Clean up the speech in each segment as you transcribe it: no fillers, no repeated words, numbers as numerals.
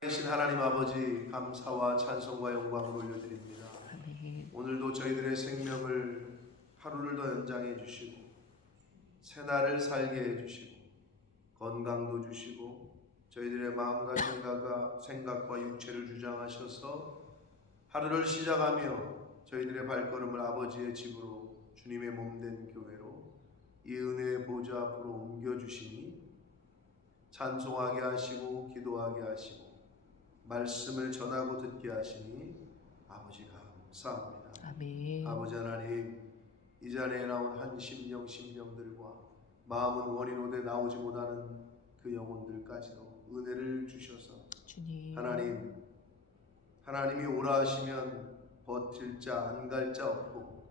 계신 하나님 아버지, 감사와 찬송과 영광을 올려드립니다. 아멘. 오늘도 저희들의 생명을 하루를 더 연장해 주시고 새날을 살게 해 주시고 건강도 주시고 저희들의 마음과 생각과 육체를 주장하셔서 하루를 시작하며 저희들의 발걸음을 아버지의 집으로, 주님의 몸된 교회로 이 은혜의 보좌 앞으로 옮겨주시니 찬송하게 하시고 기도하게 하시고 말씀을 전하고 듣게 하시니 아버지 감사합니다. 아멘. 아버지 하나님, 이 자리에 나온 한 심령들과 마음은 원인 오대 나오지 못하는 그 영혼들까지도 은혜를 주셔서 주님. 하나님이 오라 하시면 버틸 자 안 갈 자 없고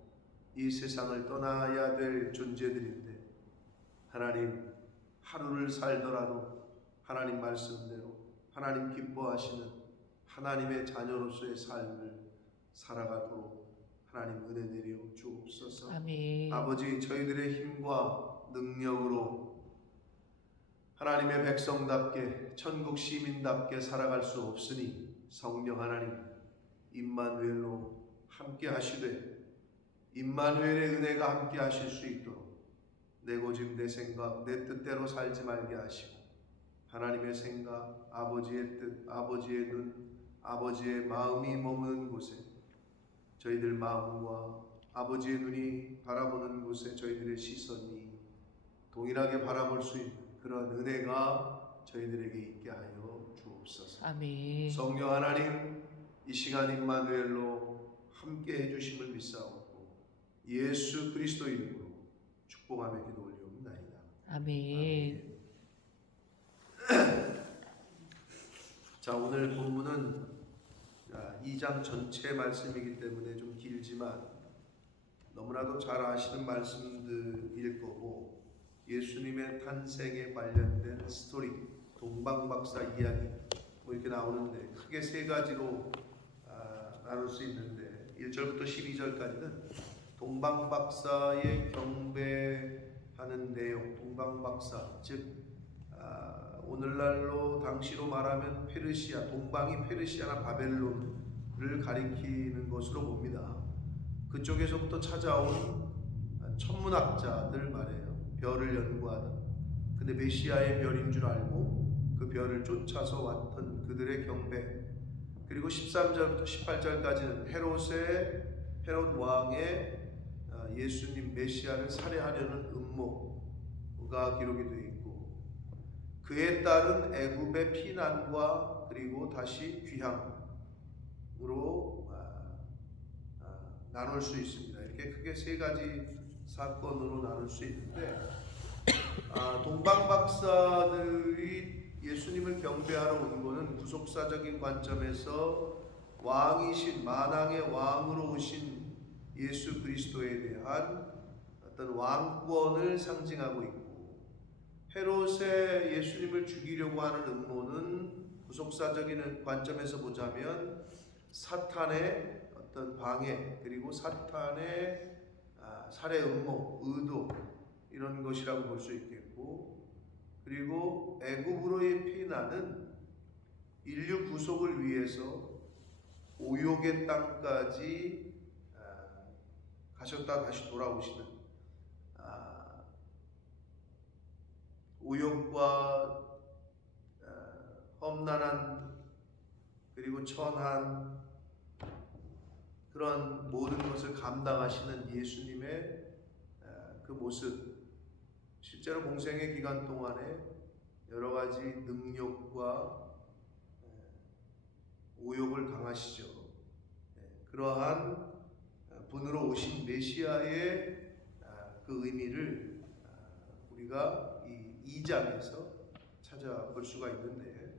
이 세상을 떠나야 될 존재들인데 하나님, 하루를 살더라도 하나님 말씀대로 하나님 기뻐하시는 하나님의 자녀로서의 삶을 살아가도록 하나님 은혜 내려 주옵소서. 아멘. 아버지, 저희들의 힘과 능력으로 하나님의 백성답게 천국 시민답게 살아갈 수 없으니 성령 하나님 임마누엘로 함께 하시되 임마누엘의 은혜가 함께 하실 수 있도록 내 고집 내 생각 내 뜻대로 살지 말게 하시고 하나님의 생각, 아버지의 뜻, 아버지의 눈, 아버지의 마음이 머무는 곳에 저희들 마음과 아버지의 눈이 바라보는 곳에 저희들의 시선이 동일하게 바라볼 수 있는 그런 은혜가 저희들에게 있게 하여 주옵소서. 아멘. 성령 하나님, 이 시간 임마누엘로 함께 해주심을 믿사옵고 예수 그리스도 이름으로 축복하며 기도 올리옵나이다. 아멘. 자, 오늘 본문은 2장 전체 말씀이기 때문에 좀 길지만 너무나도 잘 아시는 말씀들일 거고 예수님의 탄생에 관련된 스토리, 동방박사 이야기 뭐 이렇게 나오는데 크게 세 가지로 나눌 수 있는데 1절부터 12절까지는 동방박사의 경배하는 내용, 동방박사 즉 오늘날로 당시로 말하면 페르시아, 동방이 페르시아나 바벨론을 가리키는 것으로 봅니다. 그쪽에서부터 찾아온 천문학자들 말이에요. 별을 연구하던. 근데 메시아의 별인 줄 알고 그 별을 쫓아서 왔던 그들의 경배. 그리고 13절부터 18절까지는 헤롯 왕의 예수님 메시아를 살해하려는 음모가 기록이 되어 있고 그에 따른 애굽의 피난과 그리고 다시 귀향으로 나눌 수 있습니다. 이렇게 크게 세 가지 사건으로 나눌 수 있는데 동방박사들이 예수님을 경배하러 온 것은 구속사적인 관점에서 왕이신 만왕의 왕으로 오신 예수 그리스도에 대한 어떤 왕권을 상징하고 있고 헤롯의 예수님을 죽이려고 하는 음모는 구속사적인 관점에서 보자면 사탄의 어떤 방해 그리고 사탄의 살해 음모, 의도 이런 것이라고 볼 수 있겠고 그리고 애굽으로의 피난은 인류 구속을 위해서 오욕의 땅까지 가셨다 다시 돌아오시는 오욕과 험난한 그리고 천한 그런 모든 것을 감당하시는 예수님의 그 모습 실제로 공생의 기간 동안에 여러 가지 능력과 오욕을 당하시죠. 그러한 분으로 오신 메시아의 그 의미를 우리가 이 2장에서 찾아볼 수가 있는데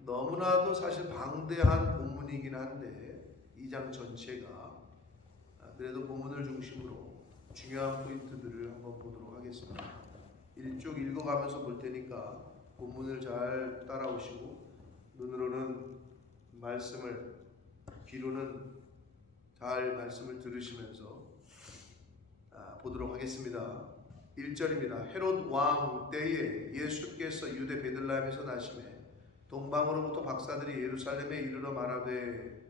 너무나도 사실 방대한 본문이긴 한데 2장 전체가 그래도 본문을 중심으로 중요한 포인트들을 한번 보도록 하겠습니다. 일쭉 읽어가면서 볼 테니까 본문을 잘 따라오시고 눈으로는 말씀을 귀로는 잘 말씀을 들으시면서 보도록 하겠습니다. 1절입니다. 헤롯 왕 때에 예수께서 유대 베들레헴에서 나심에 동방으로부터 박사들이 예루살렘에 이르러 말하되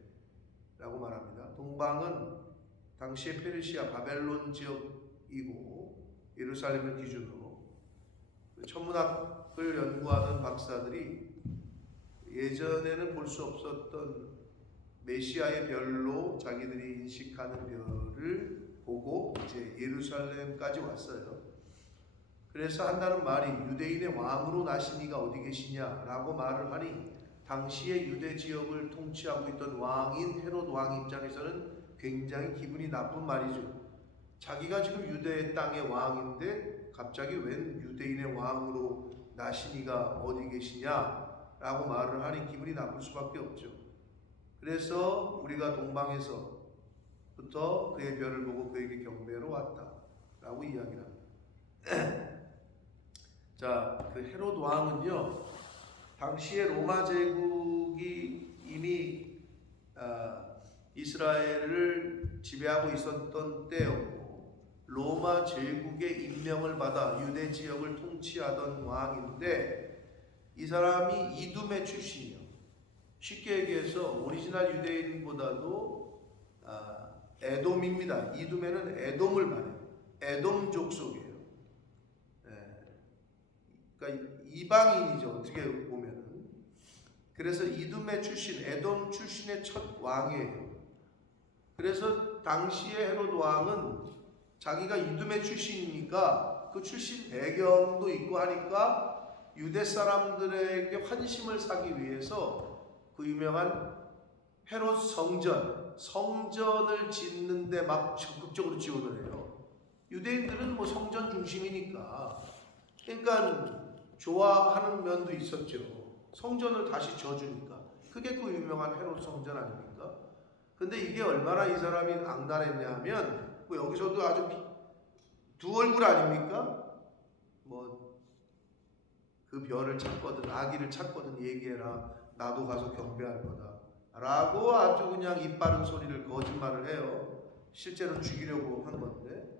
라고 말합니다. 동방은 당시의 페르시아 바벨론 지역이고 예루살렘을 기준으로 천문학을 연구하는 박사들이 예전에는 볼 수 없었던 메시아의 별로 자기들이 인식하는 별을 보고 이제 예루살렘까지 왔어요. 그래서 한다는 말이 유대인의 왕으로 나신 이가 어디 계시냐라고 말을 하니 당시의 유대 지역을 통치하고 있던 왕인 헤롯 왕 입장에서는 굉장히 기분이 나쁜 말이죠. 자기가 지금 유대 땅의 왕인데 갑자기 웬 유대인의 왕으로 나신 이가 어디 계시냐라고 말을 하니 기분이 나쁠 수밖에 없죠. 그래서 우리가 동방에서부터 그의 별을 보고 그에게 경배로 왔다라고 이야기를 합니다. 자, 그 헤롯 왕은요, 당시에 로마 제국이 이미 이스라엘을 지배하고 있었던 때였고, 로마 제국의 임명을 받아 유대 지역을 통치하던 왕인데, 이 사람이 이두메 출신이요. 쉽게 얘기해서 오리지널 유대인보다도 에돔입니다. 이두메는 에돔을 말해요. 에돔 족속이에요. 그러니까 이방인이죠. 어떻게 보면은. 그래서 이두메 출신, 에돔 출신의 첫 왕이에요. 그래서 당시에 헤롯 왕은 자기가 이두메 출신이니까 그 출신 배경도 있고 하니까 유대 사람들에게 환심을 사기 위해서 그 유명한 헤롯 성전을 짓는데 막 적극적으로 지원을 해요. 유대인들은 뭐 성전 중심이니까. 그러니까 좋아하는 면도 있었죠. 성전을 다시 져주니까. 그게 그 유명한 헤롯 성전 아닙니까? 근데 이게 얼마나 이 사람이 악랄했냐 하면, 뭐 여기서도 아주 두 얼굴 아닙니까? 뭐 그 별을 찾거든, 아기를 찾거든 얘기해라. 나도 가서 경배할 거다. 라고 아주 그냥 입 바른 소리를, 거짓말을 해요. 실제로 죽이려고 한 건데.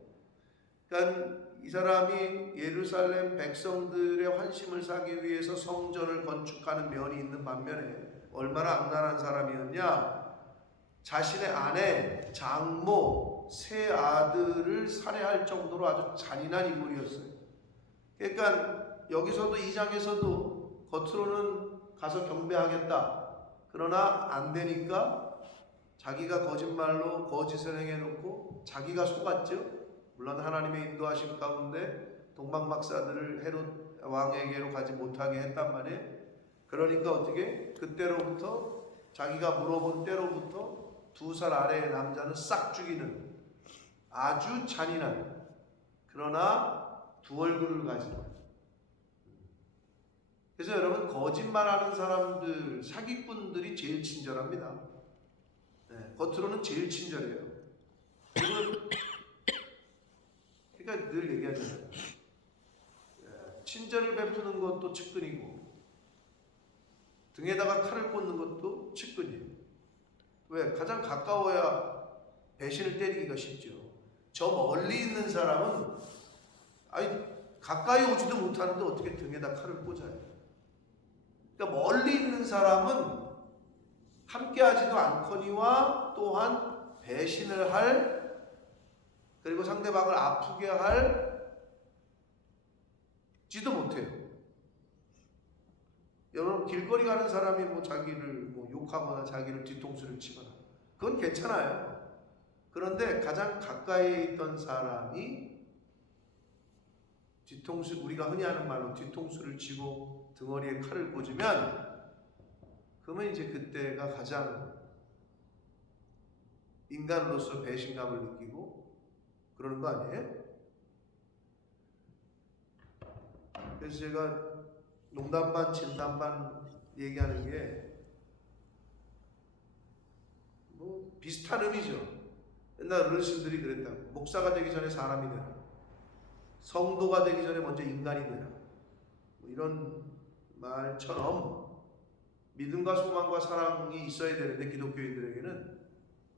그러니까 이 사람이 예루살렘 백성들의 환심을 사기 위해서 성전을 건축하는 면이 있는 반면에 얼마나 악랄한 사람이었냐. 자신의 아내, 장모, 세 아들을 살해할 정도로 아주 잔인한 인물이었어요. 그러니까 여기서도 2장에서도 겉으로는 가서 경배하겠다. 그러나 안 되니까 자기가 거짓말로 거짓을 행해놓고 자기가 속았죠. 물론 하나님의 인도하심 가운데 동방 박사들을 헤롯 왕에게로 가지 못하게 했단 말이에요. 그러니까 어떻게 그때로부터 자기가 물어본 때로부터 2살 아래의 남자는 싹 죽이는 아주 잔인한, 그러나 두 얼굴을 가진. 그래서 여러분, 거짓말하는 사람들, 사기꾼들이 제일 친절합니다. 네, 겉으로는 제일 친절해요. 그러니까 늘 얘기하잖아요. 친절을 베푸는 것도 측근이고 등에다가 칼을 꽂는 것도 측근이에요. 왜? 가장 가까워야 배신을 때리기가 쉽죠. 저 멀리 있는 사람은 가까이 오지도 못하는데 어떻게 등에다 칼을 꽂아요? 그러니까 멀리 있는 사람은 함께하지도 않거니와 또한 배신을 할, 그리고 상대방을 아프게 할지도 못해요. 여러분, 길거리 가는 사람이 뭐 자기를 뭐 욕하거나 자기를 뒤통수를 치거나 그건 괜찮아요. 그런데 가장 가까이 있던 사람이 뒤통수, 우리가 흔히 하는 말로 뒤통수를 치고 등허리에 칼을 꽂으면, 그러면 이제 그때가 가장 인간으로서 배신감을 느끼고 그러는 거 아니에요? 그래서 제가 농담 반 진담 반 얘기하는 게 뭐 비슷한 의미죠. 옛날 어르신들이 그랬다고. 목사가 되기 전에 사람이 되라. 성도가 되기 전에 먼저 인간이 되라. 뭐 이런 말처럼 믿음과 소망과 사랑이 있어야 되는데 기독교인들에게는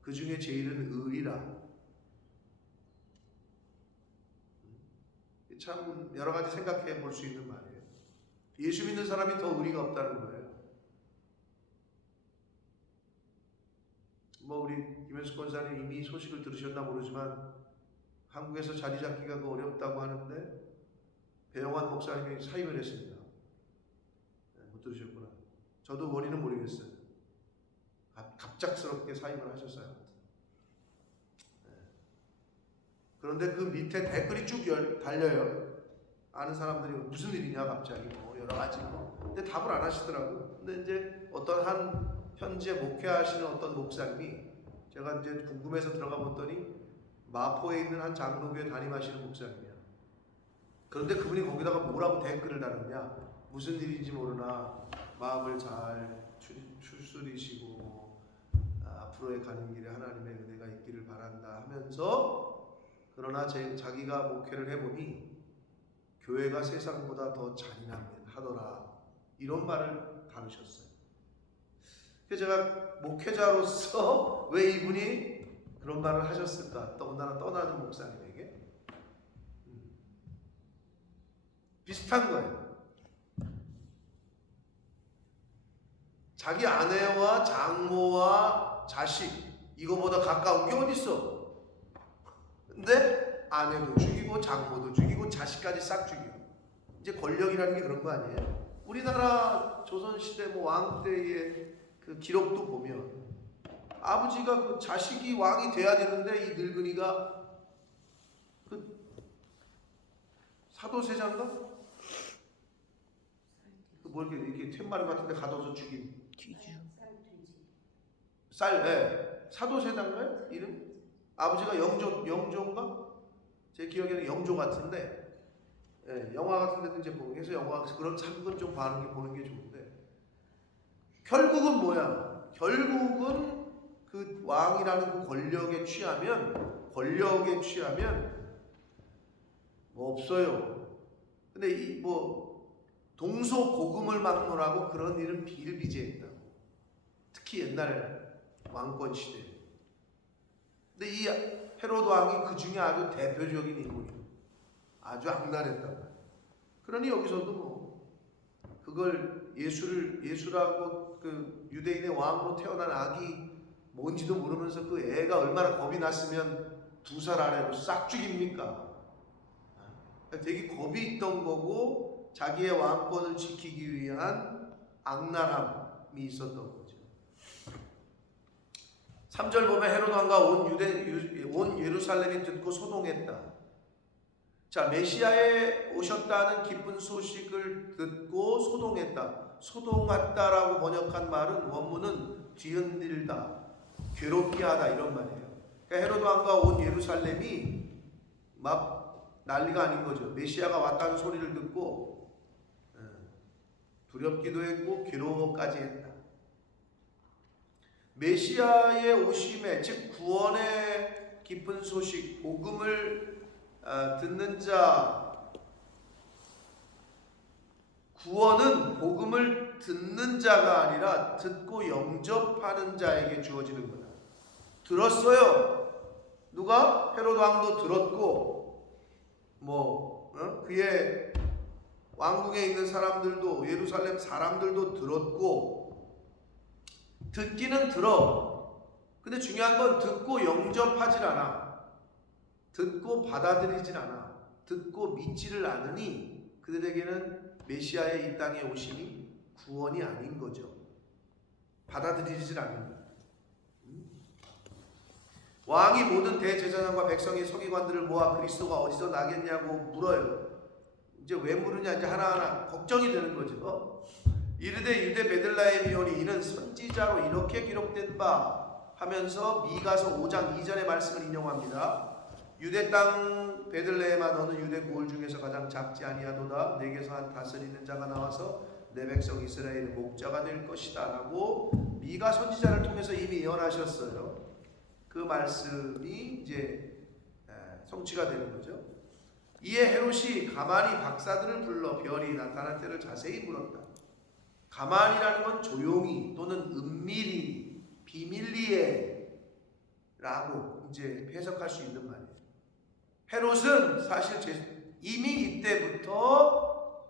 그 중에 제일은 의리라. 참 여러 가지 생각해 볼 수 있는 말이에요. 예수 믿는 사람이 더 의리가 없다는 거예요. 뭐 우리 김현숙 권사님 이미 소식을 들으셨나 모르지만 한국에서 자리 잡기가 어렵다고 하는데 배영환 목사님이 사임을 했습니다. 못 들으셨구나. 저도 원인은 모르겠어요. 갑작스럽게 사임을 하셨어요. 그런데 그 밑에 댓글이 쭉 달려요. 아는 사람들이 무슨 일이냐 갑자기 뭐 여러 가지 뭐. 근데 답을 안 하시더라고. 근데 이제 어떤 한 현재 목회하시는 어떤 목사님이 제가 이제 궁금해서 들어가 봤더니 마포에 있는 한 장로교회 담임하시는 목사님이야. 그런데 그분이 거기다가 뭐라고 댓글을 달았냐? 무슨 일인지 모르나 마음을 잘 추스리시고 앞으로의 가는 길에 하나님의 은혜가 있기를 바란다 하면서 그러나 자기가 목회를 해보니 교회가 세상보다 더 잔인하더라 이런 말을 다루셨어요. 그래서 제가 목회자로서 왜 이분이 그런 말을 하셨을까? 더군다나 떠나는 목사님에게 비슷한 거예요. 자기 아내와 장모와 자식 이거보다 가까운 게 어딨어? 근데 아내도 죽이고 장모도 죽이고 자식까지 싹 죽이고 이제 권력이라는 게 그런 거 아니에요? 우리나라 조선시대 뭐 왕 때의 그 기록도 보면 아버지가 그 자식이 왕이 돼야 되는데 이 늙은이가 그 사도세자인가? 그 뭐 이렇게 툇마루 같은데 가둬서 죽인 뒤주. 사도세자인가요? 이름? 아버지가 영조인가? 제 기억에는 영조 같은데 영화 같은 데도 이제 보면 해서 영화 그런 참건 좀 보는 게 좋은데 결국은 뭐야? 결국은 그 왕이라는 그 권력에 취하면 뭐 없어요. 근데 이 뭐 동서고금을 막론하고 그런 일은 비일비재했다고. 특히 옛날 왕권 시대. 근데 이 헤로드 왕이 그 중에 아주 대표적인 인물이에요. 아주 악랄했단. 그러니 여기서도 뭐 그걸 예수라고 그 유대인의 왕으로 태어난 아기 뭔지도 모르면서 그 애가 얼마나 겁이 났으면 2살 아래로 싹 죽입니까? 되게 겁이 있던 거고 자기의 왕권을 지키기 위한 악랄함이 있었던 거죠. 3절 보면 헤로드 왕과 온 예루살렘이 듣고 소동했다. 자, 메시아에 오셨다는 기쁜 소식을 듣고 소동했다. 소동했다라고 번역한 말은 원문은 뒤흔들다, 괴롭게 하다 이런 말이에요. 그러니까 헤로드 왕과 온 예루살렘이 막 난리가 아닌 거죠. 메시아가 왔다는 소리를 듣고 두렵기도 했고 괴로워까지 했다. 메시아의 오심에 즉 구원의 기쁜 소식, 복음을 듣는 자, 구원은 복음을 듣는 자가 아니라 듣고 영접하는 자에게 주어지는 거다. 들었어요. 누가? 헤로드 왕도 들었고 그의 왕궁에 있는 사람들도 예루살렘 사람들도 들었고 듣기는 들어. 근데 중요한 건 듣고 영접하질 않아. 듣고 받아들이질 않아. 듣고 믿지를 않으니 그들에게는 메시아의 이 땅에 오심이 구원이 아닌 거죠. 받아들이질 않으니. 왕이 모든 대제사장과 백성의 서기관들을 모아 그리스도가 어디서 나겠냐고 물어요. 이제 왜 물으냐 이제 하나하나 걱정이 되는 거죠. 이르되 유대 베들레헴이오니 이는 선지자로 이렇게 기록된 바 하면서 미가서 5장 2절의 말씀을 인용합니다. 유대 땅 베들레헴아 너는 유대 고을 중에서 가장 작지 아니하도다. 내게서 한 다스리는 자가 나와서 내 백성 이스라엘의 목자가 될 것이다 라고 미가 선지자를 통해서 이미 예언하셨어요. 그 말씀이 이제 성취가 되는 거죠. 이에 헤롯이 가만히 박사들을 불러 별이 나타날 때를 자세히 물었다. 가만이라는 건 조용히 또는 은밀히 비밀리에 라고 이제 해석할 수 있는 말이에요. 헤롯은 사실 이미 이때부터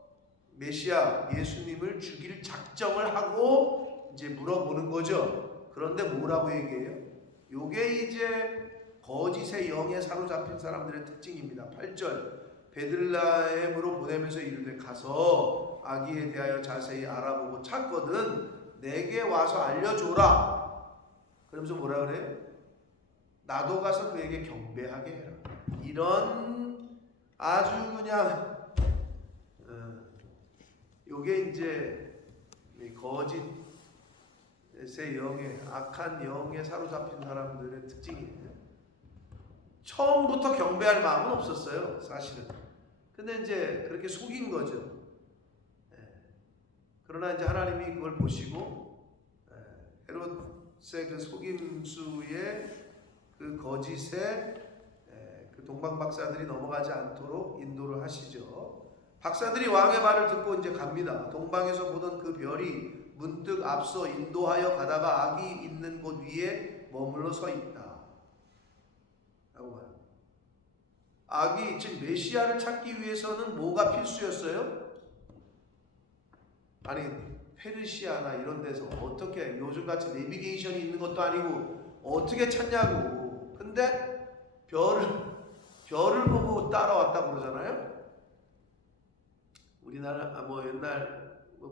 메시아 예수님을 죽일 작정을 하고 이제 물어보는 거죠. 그런데 뭐라고 얘기해요? 요게 이제 거짓의 영에 사로잡힌 사람들의 특징입니다. 8절 베들레헴으로 보내면서 이르되 가서 아기에 대하여 자세히 알아보고 찾거든 내게 와서 알려줘라. 그러면서 뭐라 그래? 나도 가서 그에게 경배하게 해라. 이런 아주 그냥 요게 이제 거짓의 영에 악한 영에 사로잡힌 사람들의 특징이에요. 처음부터 경배할 마음은 없었어요, 사실은. 근데 이제 그렇게 속인 거죠. 그러나 이제 하나님이 그걸 보시고 헤롯의 그 속임수의 그 거짓에 그 동방 박사들이 넘어가지 않도록 인도를 하시죠. 박사들이 왕의 말을 듣고 이제 갑니다. 동방에서 보던 그 별이 문득 앞서 인도하여 가다가 아기 있는 곳 위에 머물러 서 있다. 라고 봐요. 아기, 즉 메시아를 찾기 위해서는 뭐가 필수였어요? 아니 페르시아나 이런 데서 어떻게 요즘같이 내비게이션이 있는 것도 아니고 어떻게 찾냐고. 근데 별을 보고 따라왔다고 그러잖아요. 우리나라 뭐 옛날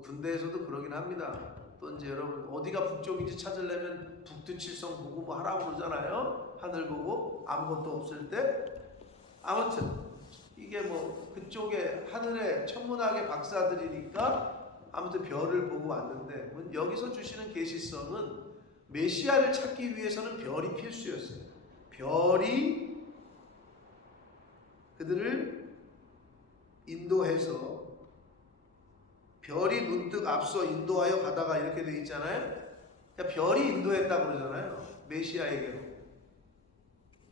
군대에서도 그러긴 합니다. 또 이제 여러분 어디가 북쪽인지 찾으려면 북두칠성 보고 뭐 하라고 그러잖아요. 하늘 보고 아무것도 없을 때. 아무튼 이게 뭐 그쪽에 하늘에 천문학의 박사들이니까 아무튼 별을 보고 왔는데 여기서 주시는 계시성은 메시아를 찾기 위해서는 별이 필수였어요. 별이 그들을 인도해서 별이 문득 앞서 인도하여 가다가 이렇게 돼 있잖아요. 그러니까 별이 인도했다고 그러잖아요. 메시아에게로.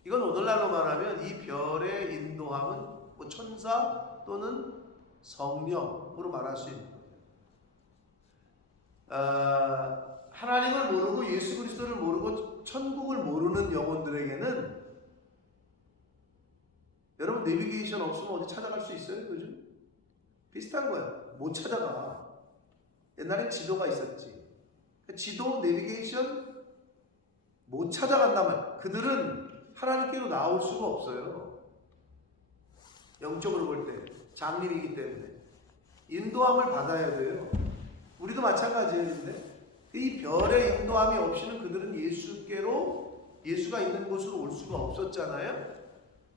이건 오늘날로 말하면 이 별의 인도함은 뭐 천사 또는 성령으로 말할 수 있는 거예요. 하나님을 모르고 예수 그리스도를 모르고 천국을 모르는 영혼들에게는 여러분 내비게이션 없으면 어디 찾아갈 수 있어요? 요즘? 비슷한 거예요. 못 찾아가. 옛날엔 지도가 있었지. 지도, 내비게이션 못 찾아간다면 그들은 하나님께로 나올 수가 없어요. 영적으로 볼 때 장님이기 때문에 인도함을 받아야 돼요. 우리도 마찬가지였는데 이 별의 인도함이 없이는 그들은 예수가 있는 곳으로 올 수가 없었잖아요.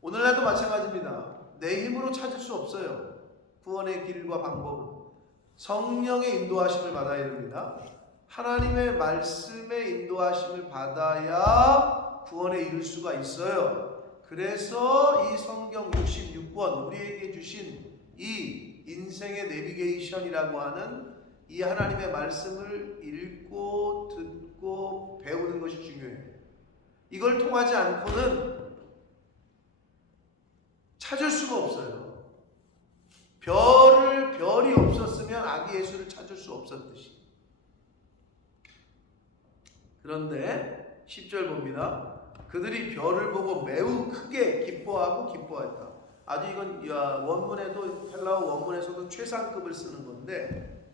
오늘날도 마찬가지입니다. 내 힘으로 찾을 수 없어요. 구원의 길과 방법은 성령의 인도하심을 받아야 됩니다. 하나님의 말씀의 인도하심을 받아야 구원에 이를 수가 있어요. 그래서 이 성경 66권 우리에게 주신 이 인생의 내비게이션이라고 하는 이 하나님의 말씀을 읽고 듣고 배우는 것이 중요해요. 이걸 통하지 않고는 찾을 수가 없어요. 별이 없었으면 아기 예수를 찾을 수 없었듯이. 그런데 10절 봅니다. 그들이 별을 보고 매우 크게 기뻐했다. 아주 이건 원문에도 헬라어 원문에서도 최상급을 쓰는 건데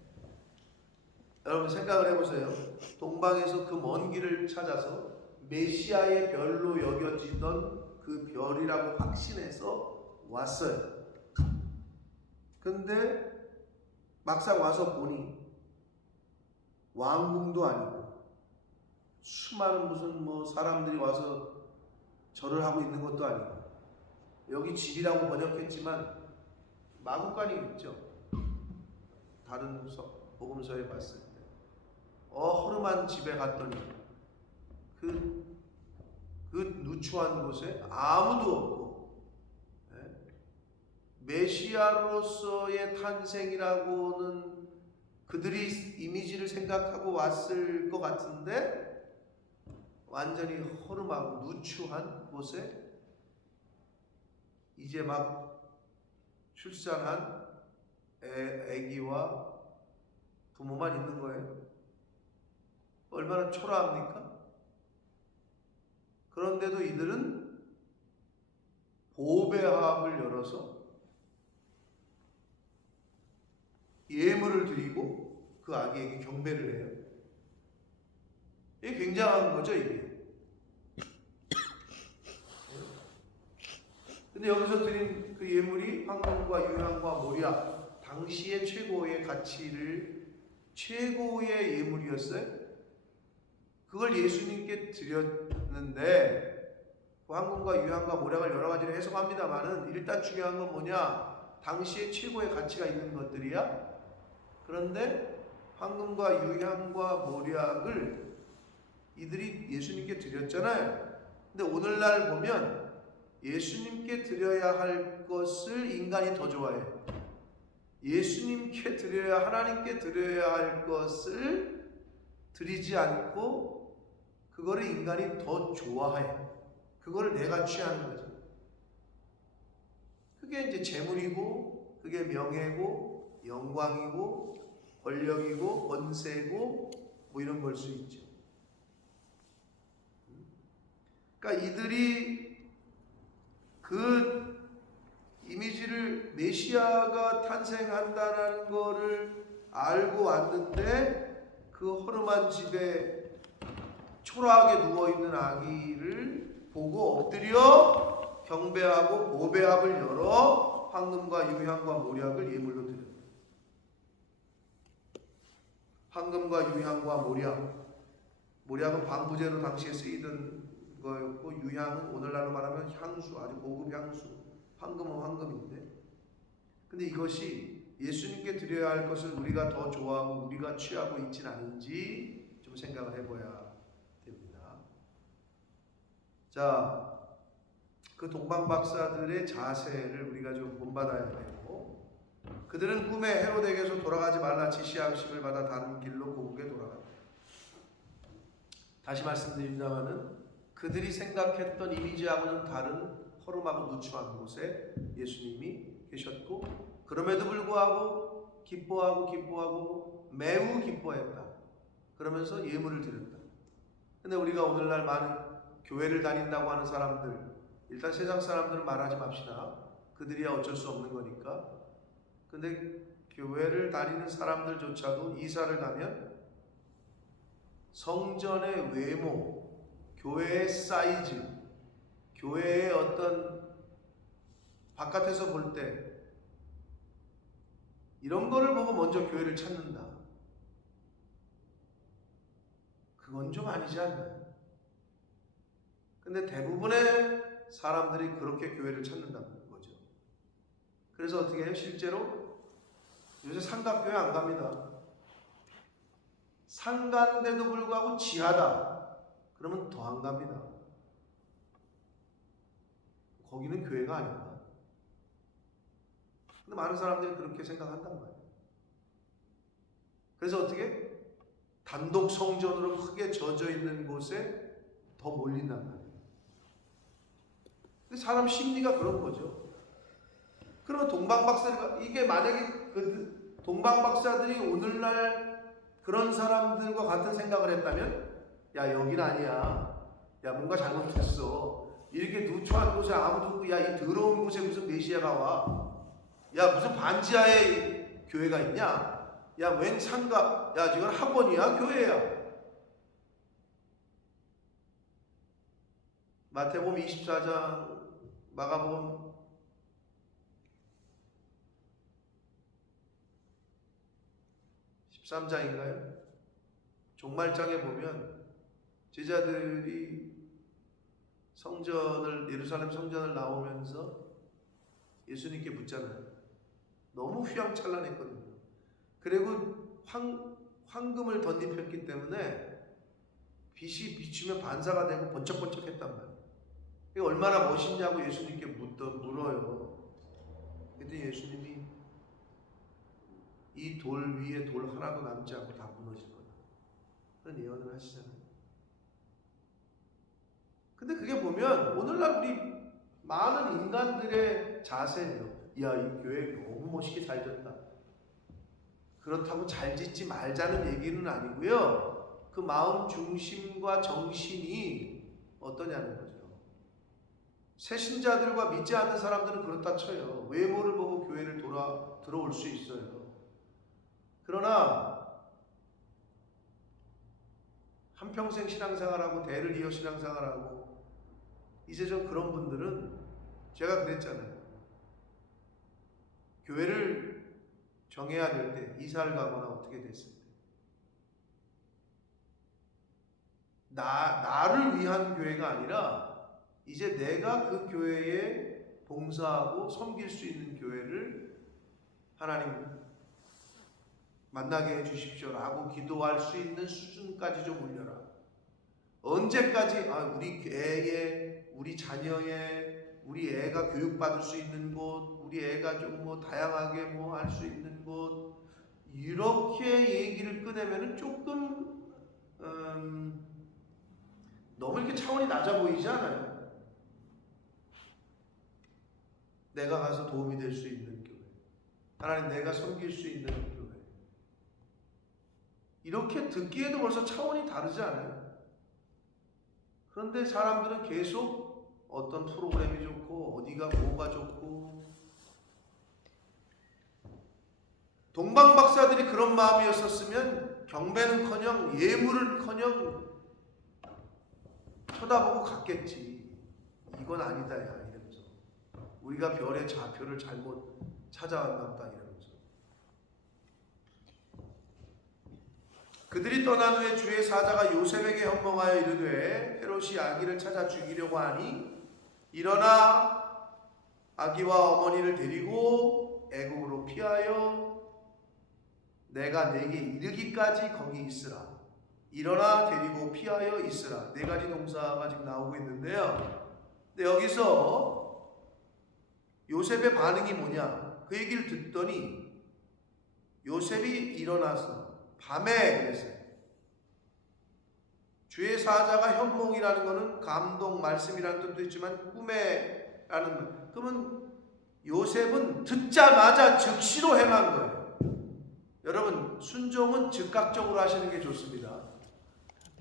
여러분 생각을 해보세요. 동방에서 그 먼 길을 찾아서 메시아의 별로 여겨지던 그 별이라고 확신해서 왔어요. 근데 막상 와서 보니 왕궁도 아니고 수많은 무슨 뭐 사람들이 와서 절을 하고 있는 것도 아니고 여기 집이라고 번역했지만 마구간이 있죠. 다른 복음서에 봤을 때 허름한 집에 갔더니 그 누추한 곳에 아무도 없고 메시아로서의 탄생이라고는 그들이 이미지를 생각하고 왔을 것 같은데 완전히 허름하고 누추한 곳에 이제 막 출산한 아기와 부모만 있는 거예요. 얼마나 초라합니까? 그런데도 이들은 보배합을 열어서 예물을 드리고 그 아기에게 경배를 해요. 이게 굉장한 거죠, 이게. 근데 여기서 드린 그 예물이 황금과 유향과 모략, 당시의 최고의 가치를 최고의 예물이었어요. 그걸 예수님께 드렸는데 그 황금과 유향과 모략을 여러 가지로 해석합니다만은 일단 중요한 건 뭐냐? 당시의 최고의 가치가 있는 것들이야. 그런데 황금과 유향과 모략을 이들이 예수님께 드렸잖아요. 근데 오늘날 보면 예수님께 드려야 할 것을 인간이 더 좋아해. 예수님께 드려야, 하나님께 드려야 할 것을 드리지 않고 그거를 인간이 더 좋아해. 그거를 내가 취하는 거죠. 그게 이제 재물이고, 그게 명예고, 영광이고, 권력이고, 권세고, 뭐 이런 걸 수 있죠. 그러니까 이들이 그 이미지를 메시아가 탄생한다는 거를 알고 왔는데 그 허름한 집에 초라하게 누워있는 아기를 보고 엎드려 경배하고 보배합을 열어 황금과 유향과 모략을 예물로 드렸다. 황금과 유향과 모략은 방부제로 당시에 쓰이던 거였고, 유향은 오늘날로 말하면 향수, 아주 고급 향수. 황금은 황금인데, 근데 이것이 예수님께 드려야 할 것을 우리가 더 좋아하고 우리가 취하고 있진 않은지 좀 생각을 해봐야 됩니다. 자, 그 동방박사들의 자세를 우리가 좀 본받아야 되고, 그들은 꿈에 헤로데에게서 돌아가지 말라 지시함심을 받아 다른 길로 고국에 돌아간다. 다시 말씀드립니다마는 그들이 생각했던 이미지하고는 다른 허름하고 누추한 곳에 예수님이 계셨고, 그럼에도 불구하고 기뻐하고 매우 기뻐했다. 그러면서 예물을 드렸다. 근데 우리가 오늘날 많은 교회를 다닌다고 하는 사람들, 일단 세상 사람들은 말하지 맙시다. 그들이야 어쩔 수 없는 거니까. 근데 교회를 다니는 사람들조차도 이사를 가면 성전의 외모, 교회의 사이즈, 교회의 어떤 바깥에서 볼 때 이런 거를 보고 먼저 교회를 찾는다. 그건 좀 아니지 않나요? 근데 대부분의 사람들이 그렇게 교회를 찾는다는 거죠. 그래서 어떻게 해요? 실제로 요새 상가교회 안 갑니다. 상가인데도 불구하고 지하다. 그러면 더 안 갑니다. 거기는 교회가 아닌가? 근데 많은 사람들이 그렇게 생각한단 말이에요. 그래서 어떻게? 단독 성전으로 크게 젖어 있는 곳에 더 몰린단 말이에요. 근데 사람 심리가 그런 거죠. 그러면 동방박사가, 이게 만약에 그 동방박사들이 오늘날 그런 사람들과 같은 생각을 했다면, 야 여긴 아니야, 야 뭔가 잘못됐어, 이렇게 누추한 곳에 아무도 없고, 야 이 더러운 곳에 무슨 메시아가 와, 야 무슨 반지하에 교회가 있냐, 야 웬 상가, 야 지금 학원이야 교회야. 마태복음 24장, 마가복음 13장인가요? 종말장에 보면 제자들이 예루살렘 성전을 나오면서 예수님께 묻잖아요. 너무 휘황찬란했거든요. 그리고 황금을 덧입혔기 때문에 빛이 비추면 반사가 되고 번쩍번쩍했단 말이에요. 이게 얼마나 멋있냐고 예수님께 물어요. 그랬더니 예수님이 이 돌 위에 돌 하나도 남지 않고 다 무너질 거다, 그런 예언을 하시잖아요. 근데 그게 보면 오늘날 우리 많은 인간들의 자세예요. 야, 이 교회 너무 멋있게 잘 졌다. 그렇다고 잘 짓지 말자는 얘기는 아니고요. 그 마음 중심과 정신이 어떠냐는 거죠. 새신자들과 믿지 않는 사람들은 그렇다 쳐요. 외모를 보고 교회를 들어올 수 있어요. 그러나 한평생 신앙생활하고 대를 이어 신앙생활하고 이제 좀 그런 분들은 제가 그랬잖아요. 교회를 정해야 될 때, 이사를 가거나 어떻게 됐을 때, 나를 위한 교회가 아니라 이제 내가 그 교회에 봉사하고 섬길 수 있는 교회를 하나님 만나게 해주십시오라고 기도할 수 있는 수준까지 좀 올려라. 언제까지 우리 애의, 우리 자녀의, 우리 애가 교육받을 수 있는 곳, 우리 애가 좀 뭐 다양하게 뭐 할 수 있는 곳, 이렇게 얘기를 꺼내면은 조금 너무 이렇게 차원이 낮아 보이지 않아요? 내가 가서 도움이 될 수 있는 교회, 하나님 내가 섬길 수 있는 교회, 이렇게 듣기에도 벌써 차원이 다르지 않아요? 그런데 사람들은 계속 어떤 프로그램이 좋고 어디가 뭐가 좋고, 동방 박사들이 그런 마음이었었으면 경배는커녕 예물을커녕 쳐다보고 갔겠지. 이건 아니다 야 이러면서, 우리가 별의 좌표를 잘못 찾아왔나 보다 이러면서. 그들이 떠난 후에 주의 사자가 요셉에게 현몽하여 이르되 헤롯이 아기를 찾아 죽이려고 하니 일어나 아기와 어머니를 데리고 애국으로 피하여 내가 내게 이르기까지 거기 있으라. 일어나 데리고 피하여 있으라. 네 가지 동사가 지금 나오고 있는데요. 근데 여기서 요셉의 반응이 뭐냐? 그 얘기를 듣더니 요셉이 일어나서 밤에 그랬어요. 주의 사자가 현몽이라는 것은 감동, 말씀이라는 뜻도 있지만 꿈에라는 말. 그러면 요셉은 듣자마자 즉시로 행한 거예요. 여러분, 순종은 즉각적으로 하시는 게 좋습니다.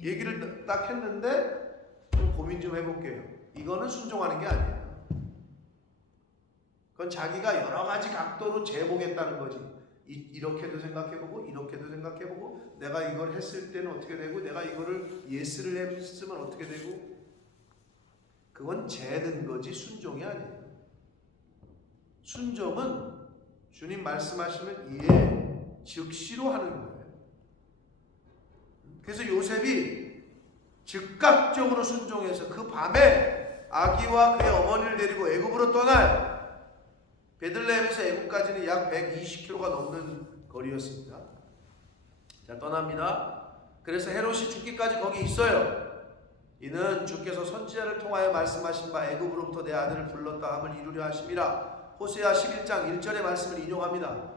얘기를 딱 했는데 좀 고민 좀 해볼게요. 이거는 순종하는 게 아니에요. 그건 자기가 여러 가지 각도로 재보겠다는 거지. 이렇게도 생각해보고 이렇게도 생각해보고, 내가 이걸 했을 때는 어떻게 되고, 내가 이거를 예스를 했으면 어떻게 되고, 그건 재는 거지 순종이 아니에요. 순종은 주님 말씀하시면 즉시로 하는 거예요. 그래서 요셉이 즉각적으로 순종해서 그 밤에 아기와 그의 어머니를 데리고 애굽으로 떠날, 베들레헴에서 애굽까지는 약 120km가 넘는 거리였습니다. 자, 떠납니다. 그래서 헤롯이 죽기까지 거기 있어요. 이는 주께서 선지자를 통하여 말씀하신 바 애굽으로부터 내 아들을 불렀다 함을 이루려 하심이라. 호세아 11장 1절의 말씀을 인용합니다.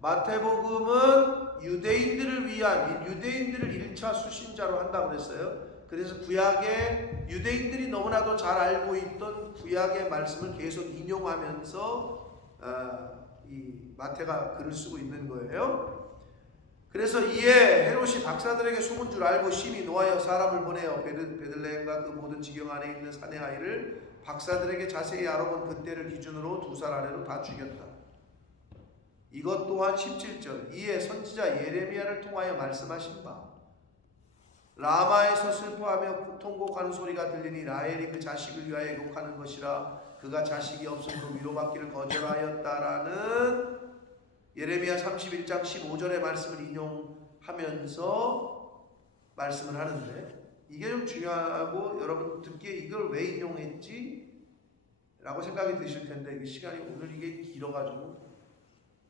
마태복음은 유대인들을 위한, 유대인들을 1차 수신자로 한다고 그랬어요. 그래서 구약의 유대인들이 너무나도 잘 알고 있던 구약의 말씀을 계속 인용하면서 이 마태가 글을 쓰고 있는 거예요. 그래서 이에 헤롯이 박사들에게 속은 줄 알고 심히 노하여 사람을 보내어 베들레헴과 그 모든 지경 안에 있는 사내 아이를 박사들에게 자세히 알아본 그때를 기준으로 2살 아래로 다 죽였다. 이것 또한 17절, 이에 선지자 예레미야를 통하여 말씀하신 바 라마에서 슬퍼하며 통곡하는 소리가 들리니 라헬이 그 자식을 위하여 애곡하는 것이라. 그가 자식이 없음으로 위로받기를 거절하였다라는 예레미야 31장 15절의 말씀을 인용하면서 말씀을 하는데, 이게 좀 중요하고 여러분 듣기에 이걸 왜 인용했지? 라고 생각이 드실 텐데, 이 시간이 오늘 이게 길어가지고,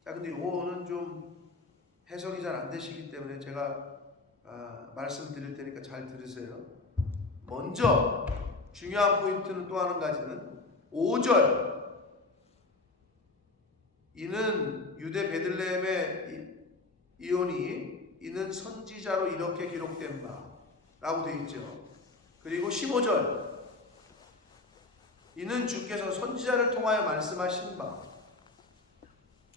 자, 근데 이거는 좀 해석이 잘 안 되시기 때문에 제가 말씀드릴 테니까 잘 들으세요. 먼저 중요한 포인트는 또 한 가지는 5절, 이는 유대 베들레헴의 이온이 이는 선지자로 이렇게 기록된 바 라고 되어 있죠. 그리고 15절, 이는 주께서 선지자를 통하여 말씀하신 바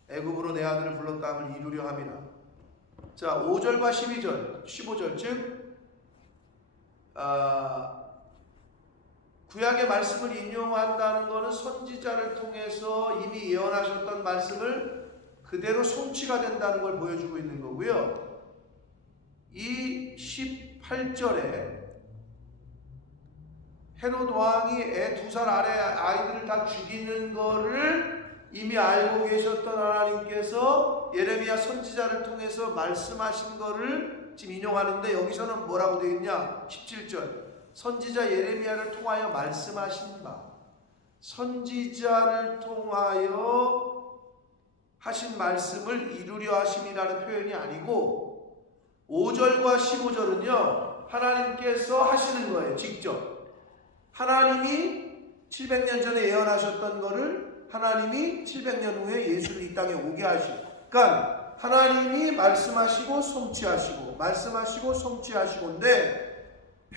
애굽으로 내 아들을 불렀다 함을 이루려 함이라. 자, 5절과 12절, 15절, 즉 구약의 말씀을 인용한다는 것은 선지자를 통해서 이미 예언하셨던 말씀을 그대로 성취가 된다는 걸 보여주고 있는 거고요. 이 18절에 헤롯 왕이 애 2살 아래 아이들을 다 죽이는 거를 이미 알고 계셨던 하나님께서 예레미야 선지자를 통해서 말씀하신 거를 지금 인용하는데, 여기서는 뭐라고 되어 있냐? 17절. 선지자 예레미야를 통하여 말씀하신 바, 선지자를 통하여 하신 말씀을 이루려 하심이라는 표현이 아니고, 5절과 15절은요 하나님께서 하시는 거예요. 직접 하나님이 700년 전에 예언하셨던 거를 하나님이 700년 후에 예수를 이 땅에 오게 하시고, 그러니까 하나님이 말씀하시고 성취하시고 말씀하시고 성취하시고인데,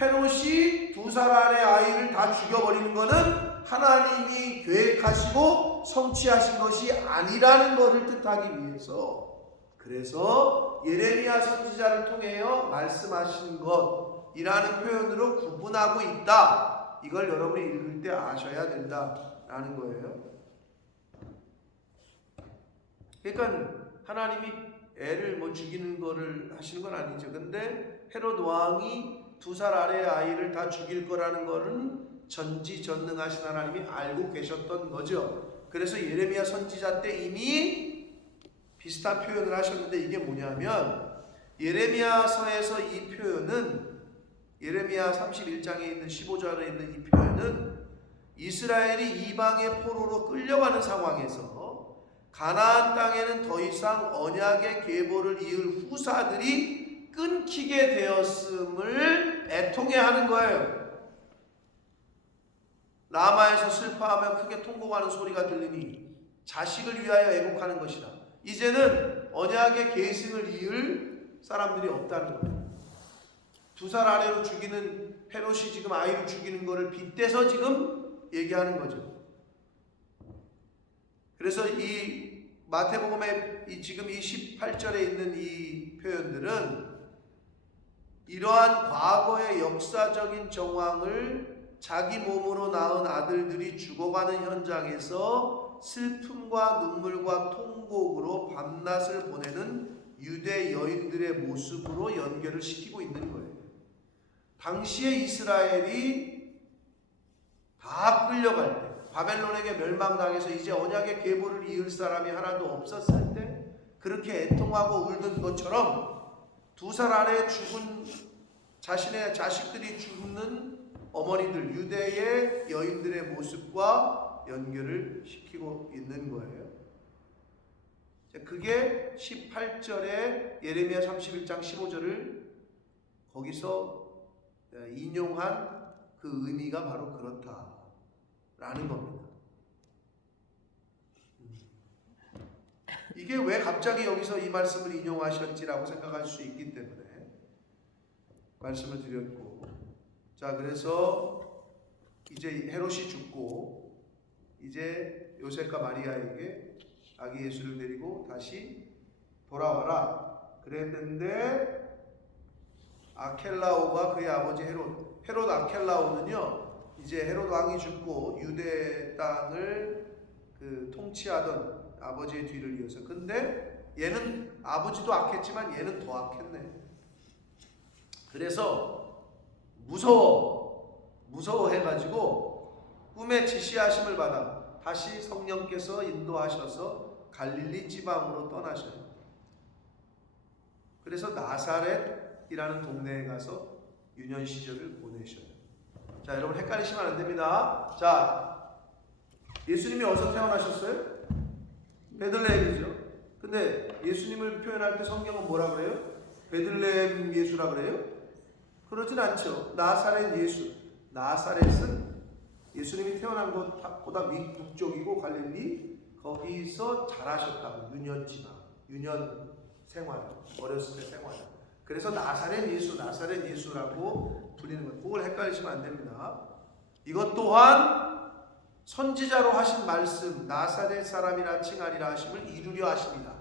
헤롯이 2살 아래 아이를 다 죽여버리는 거는 하나님이 계획하시고 성취하신 것이 아니라는 것을 뜻하기 위해서, 그래서 예레미야 선지자를 통하여 말씀하신 것이라는 표현으로 구분하고 있다. 이걸 여러분이 읽을 때 아셔야 된다라는 거예요. 그러니까 하나님이 애를 뭐 죽이는 거를 하시는 건 아니죠. 근데 헤롯 왕이 2살 아래의 아이를 다 죽일 거라는 거는 전지전능하신 하나님이 알고 계셨던 거죠. 그래서 예레미야 선지자 때 이미 비슷한 표현을 하셨는데, 이게 뭐냐면 예레미야서에서 이 표현은, 예레미야 31장에 있는 15절에 있는 이 표현은 이스라엘이 이방의 포로로 끌려가는 상황에서 가나안 땅에는 더 이상 언약의 계보를 이을 후사들이 끊기게 되었음을 애통해하는 거예요. 라마에서 슬퍼하며 크게 통곡하는 소리가 들리니 자식을 위하여 애곡하는 것이다. 이제는 언약의 계승을 이을 사람들이 없다는 거예요. 2살 아래로 죽이는 헤롯이 지금 아이를 죽이는 거를 빗대서 지금 얘기하는 거죠. 그래서 이 마태복음의 지금 이 18절에 있는 이 표현들은 이러한 과거의 역사적인 정황을 자기 몸으로 낳은 아들들이 죽어가는 현장에서 슬픔과 눈물과 통곡으로 밤낮을 보내는 유대 여인들의 모습으로 연결을 시키고 있는 거예요. 당시에 이스라엘이 다 끌려갈 때, 바벨론에게 멸망당해서 이제 언약의 계보를 이을 사람이 하나도 없었을 때 그렇게 애통하고 울던 것처럼 2살 아래 죽은 자신의 자식들이 죽는 어머니들, 유대의 여인들의 모습과 연결을 시키고 있는 거예요. 그게 18절에 예레미야 31장 15절을 거기서 인용한 그 의미가 바로 그렇다라는 겁니다. 이게 왜 갑자기 여기서 이 말씀을 인용하셨지라고 생각할 수 있기 때문에 말씀을 드렸고, 자, 그래서 이제 헤롯이 죽고 이제 요셉과 마리아에게 아기 예수를 데리고 다시 돌아와라 그랬는데, 아켈라오가 그의 아버지 헤롯 아켈라오는요, 이제 헤롯 왕이 죽고 유대 땅을 통치하던 아버지의 뒤를 이어서, 근데 얘는 아버지도 악했지만 얘는 더 악했네. 그래서 무서워해가지고 꿈에 지시하심을 받아 다시 성령께서 인도하셔서 갈릴리 지방으로 떠나셔요. 그래서 나사렛이라는 동네에 가서 유년 시절을 보내셔요. 자, 여러분 헷갈리시면 안 됩니다. 자, 예수님이 어디서 태어나셨어요? 베들레헴이죠. 근데 예수님을 표현할 때 성경은 뭐라 그래요? 베들레헴 예수라 그래요? 그러진 않죠. 나사렛 예수. 나사렛은 예수님이 태어난 곳보다 북쪽이고 갈릴리, 거기서 자라셨다고. 유년 지방, 유년 생활, 어렸을 때 생활. 그래서 나사렛 예수라고 불리는 거예요. 그걸 헷갈리시면 안 됩니다. 이것 또한 선지자로 하신 말씀, 나사렛 사람이라 칭하리라 하심을 이루려 하십니다.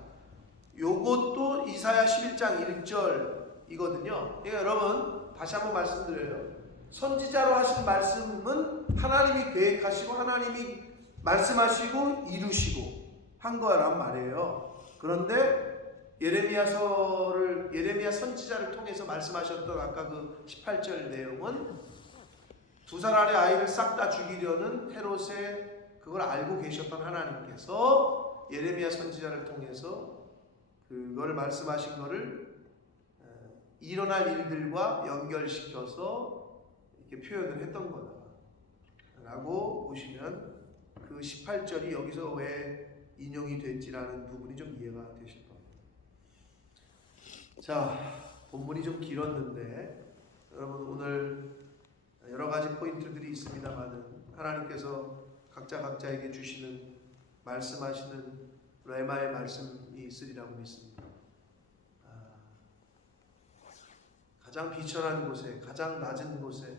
요것도 이사야 11장 1절이거든요. 그러니까 여러분 다시 한번 말씀드려요. 선지자로 하신 말씀은 하나님이 계획하시고 하나님이 말씀하시고 이루시고 한 거란 말이에요. 그런데 예레미야 선지자를 통해서 말씀하셨던 아까 그 18절 내용은 두 살 아래 아이를 싹 다 죽이려는 헤롯의 그걸 알고 계셨던 하나님께서 예레미야 선지자를 통해서 그걸 말씀하신 거를 일어날 일들과 연결시켜서 이렇게 표현을 했던 거다라고 보시면 그 18절이 여기서 왜 인용이 됐지라는 부분이 좀 이해가 되실 겁니다. 자, 본문이 좀 길었는데 여러분 오늘 여러 가지 포인트들이 있습니다만은 하나님께서 각자에게 주시는 말씀하시는 레마의 말씀이 있으리라고 믿습니다. 가장 비천한 곳에, 가장 낮은 곳에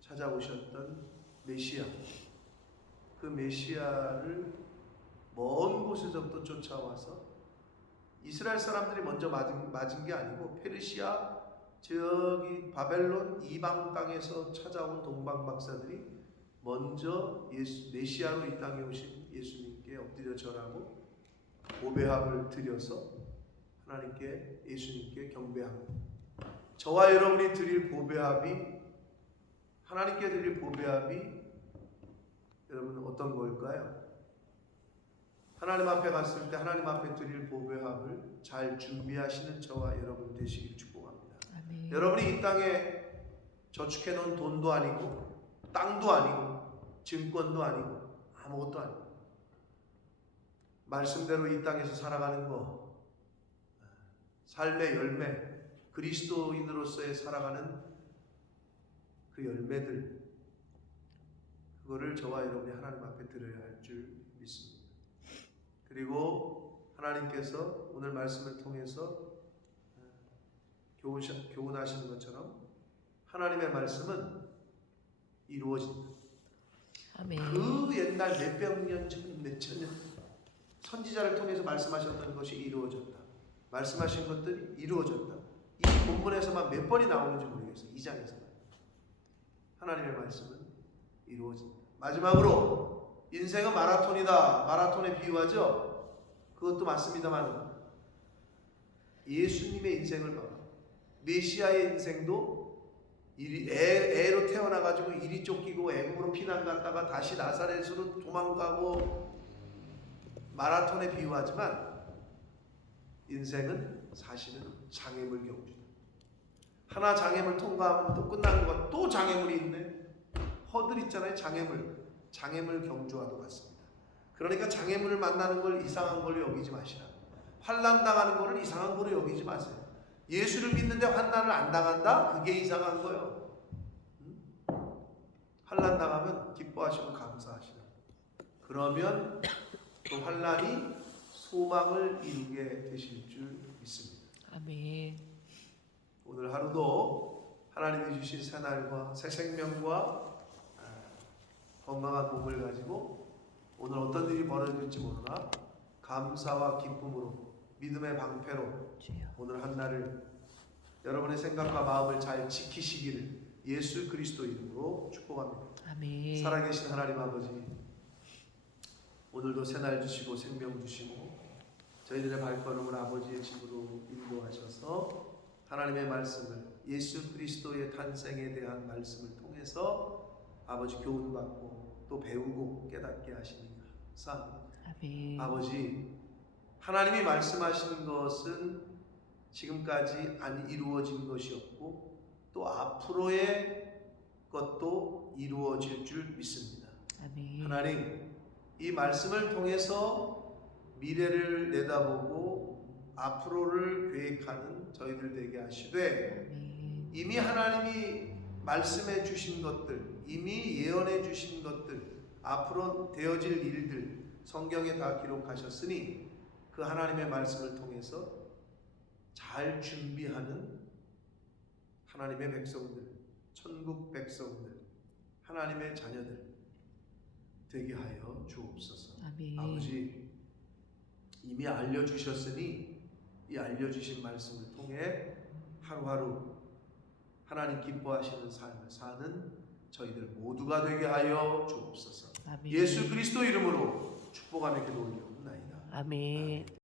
찾아오셨던 메시아, 그 메시아를 먼 곳에서부터 쫓아와서 이스라엘 사람들이 먼저 맞은 게 아니고 페르시아, 저기 바벨론 이방 땅에서 찾아온 동방 박사들이 먼저 메시아로 이 땅에 오신 예수님께 엎드려 절하고 보배합을 드려서 하나님께, 예수님께 경배합니다. 저와 여러분이 드릴 보배합이, 하나님께 드릴 보배합이 여러분 어떤 걸까요? 하나님 앞에 갔을 때 하나님 앞에 드릴 보배합을 잘 준비하시는 저와 여러분 되시길 축복합니다. 아멘. 여러분이 이 땅에 저축해 놓은 돈도 아니고 땅도 아니고 증권도 아니고 아무것도 아니고 말씀대로 이 땅에서 살아가는 거, 삶의 열매, 그리스도인으로서의 살아가는 그 열매들, 그거를 저와 여러분이 하나님 앞에 드려야 할 줄 믿습니다. 그리고 하나님께서 오늘 말씀을 통해서 교훈하시는 것처럼 하나님의 말씀은 이루어진다. 아멘. 그 옛날 몇백 년 전, 몇천 년 선지자를 통해서 말씀하셨던 것이 이루어졌다. 말씀하신 것들이 이루어졌다. 이 본문에서만 몇 번이 나오는지 모르겠어요. 2장에서만. 하나님의 말씀은 이루어진다. 마지막으로 인생은 마라톤이다. 마라톤에 비유하죠. 그것도 맞습니다만 예수님의 인생을 봐봐. 메시아의 인생도 애로 태어나가지고 이리 쫓기고 애국으로 피난 갔다가 다시 나사렛으로 도망가고 마라톤에 비유하지만 인생은 사실은 장애물 경주다. 하나 장애물 통과하면 또 끝나는 것, 또 장애물이 있네. 허들 있잖아요. 장애물 경주와도 같습니다. 그러니까 장애물을 만나는 걸 이상한 걸로 여기지 마시라. 환난 당하는 거를 이상한 걸로 여기지 마세요. 예수를 믿는데 환난을 안 당한다? 그게 이상한 거예요. 환난 당하면 기뻐하시고 감사하시라. 그러면 그 환난이 소망을 이루게 되실 줄 믿습니다. 아멘. 오늘 하루도 하나님이 주신 새날과 새 생명과 건강한 몸을 가지고 오늘 어떤 일이 벌어질지 모르나 감사와 기쁨으로 믿음의 방패로 주여. 오늘 한 날을 여러분의 생각과 마음을 잘 지키시기를 예수 그리스도 이름으로 축복합니다. 아멘. 살아계신 하나님 아버지, 오늘도 새날 주시고 생명 주시고 저희들의 발걸음을 아버지의 집으로 인도하셔서 하나님의 말씀을, 예수 그리스도의 탄생에 대한 말씀을 통해서 아버지 교훈받고 또 배우고 깨닫게 하시니 감사합니다. 아멘. 아버지, 하나님이 말씀하시는 것은 지금까지 안 이루어진 것이었고 또 앞으로의 것도 이루어질 줄 믿습니다. 아멘. 하나님, 이 말씀을 통해서 미래를 내다보고 앞으로를 계획하는 저희들 되게 하시되 아멘. 이미 하나님이 말씀해 주신 것들, 이미 예언해 주신 것들, 앞으로 되어질 일들 성경에 다 기록하셨으니 그 하나님의 말씀을 통해서 잘 준비하는 하나님의 백성들, 천국 백성들, 하나님의 자녀들 되게 하여 주옵소서. 아멘. 아버지, 이미 알려주셨으니 이 알려주신 말씀을 통해 하루하루 하나님 기뻐하시는 삶을 사는 저희들 모두가 되게 하여 주옵소서. 아멘. 예수 그리스도 이름으로 축복하며 기도 올리옵나이다. 아멘.